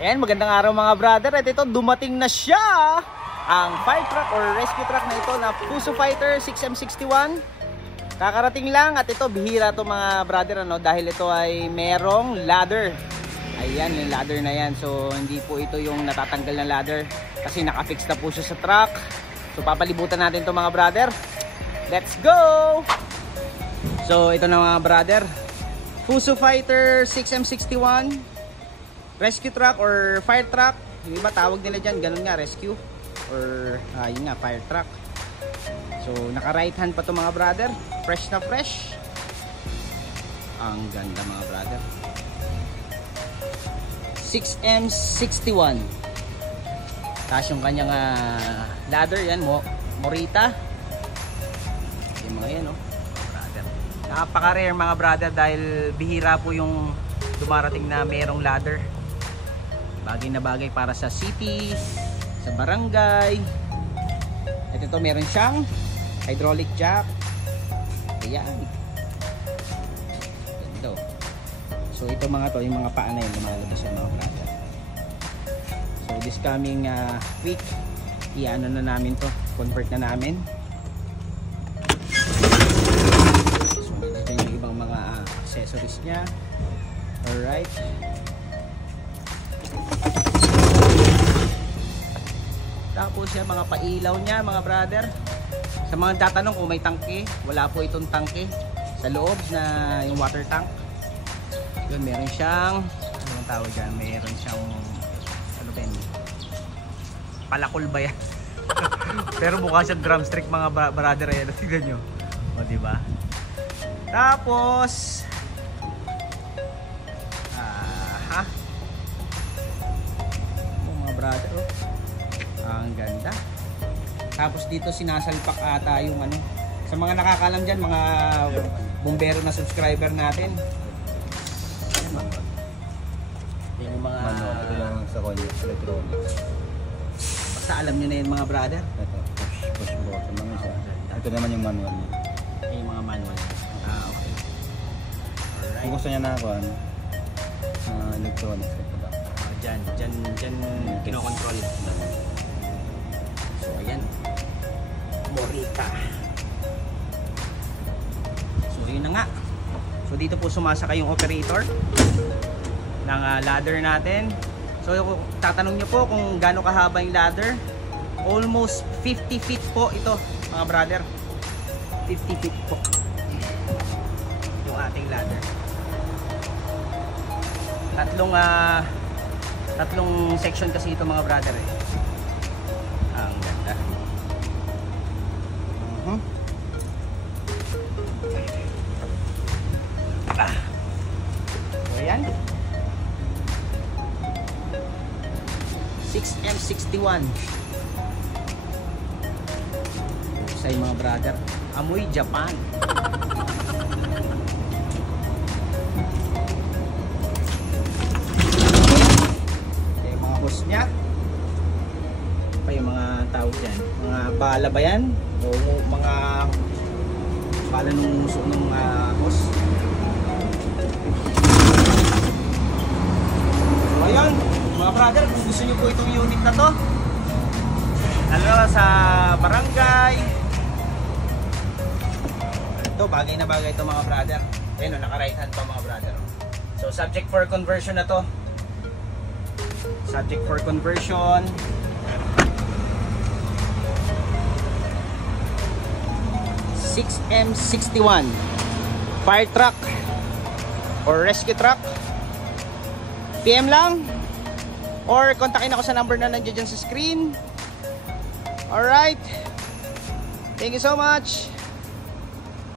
Ayan, magandang araw mga brother. At ito, dumating na siya, ang fire truck or rescue truck na ito na Fuso Fighter 6M61. Kakarating lang at ito, bihira to mga brother, ano, dahil ito ay merong ladder. Ayan, yung ladder na yan. So, hindi po ito yung natatanggal na ladder kasi nakafix na po siya sa truck. So, papalibutan natin to mga brother. Let's go! So, ito na mga brother, Fuso Fighter 6M61 rescue truck or fire truck. Yung iba tawag nila dyan, ganun nga, rescue or yun nga, fire truck. So naka right hand pa to mga brother, fresh na fresh. Ang ganda mga brother, 6M61. Tapos yung kanyang ladder yan, Morita. Yung mga yan, brother, napaka-rare mga brother dahil bihira po yung dumarating na merong ladder. Bagay na bagay para sa city, sa barangay. At ito meron siyang hydraulic jack. Ayan. Ito. So ito mga to, yung mga paa na yun lumalabas yung mga brother. So this coming week, i-ano na namin to, convert na namin. So dito yung ibang mga accessories nya. Alright. Tapos yung mga pailaw niya mga brother. Sa mga tatanong kung may tangke, wala po itong tangke sa loob na yung water tank. Yun, meron siyang, anong tawag dyan, meron siyang, ano ba yun, palakol ba yan? Pero mukha siyang drumstick mga brother, ayan, tignan nyo, o diba? Tapos mga brother, ang ganda. Tapos dito sinasalpak ata yung ano, sa mga nakakalam dyan, mga bumbero na subscriber natin. Yung mga ito lang sa electronics. Basta alam nyo na yun mga brother. Ito, push button naman siya. Ito naman yung manual niya. Yung mga manual. Okay. Alright. Kung gusto niya na ako, electronics. Dyan kinokontrol. So ayan, Morita. So yun na nga. So dito po sumasakay yung operator ng ladder natin. So tatanong nyo po kung gaano kahaba yung ladder. Almost 50 feet po ito mga brother. 50 feet po yung ating ladder. Tatlong section kasi ito mga brother eh. Ang ganda. So ayan, 6M61 sa mga brother, amoy Japan. Niya pa yung mga tawag dyan, mga bala ba yan o mga bala nung muso ng hose. So ayun mga brother, kung gusto nyo po itong unit na to, lalo sa barangay, ito bagay na bagay ito mga brother. Ayun, naka right hand pa mga brother. So subject for conversion na to. Subject for conversion. M61 fire truck or rescue truck. PM lang or kontakin ako sa number na nandiyan dyan sa screen. Alright, thank you so much.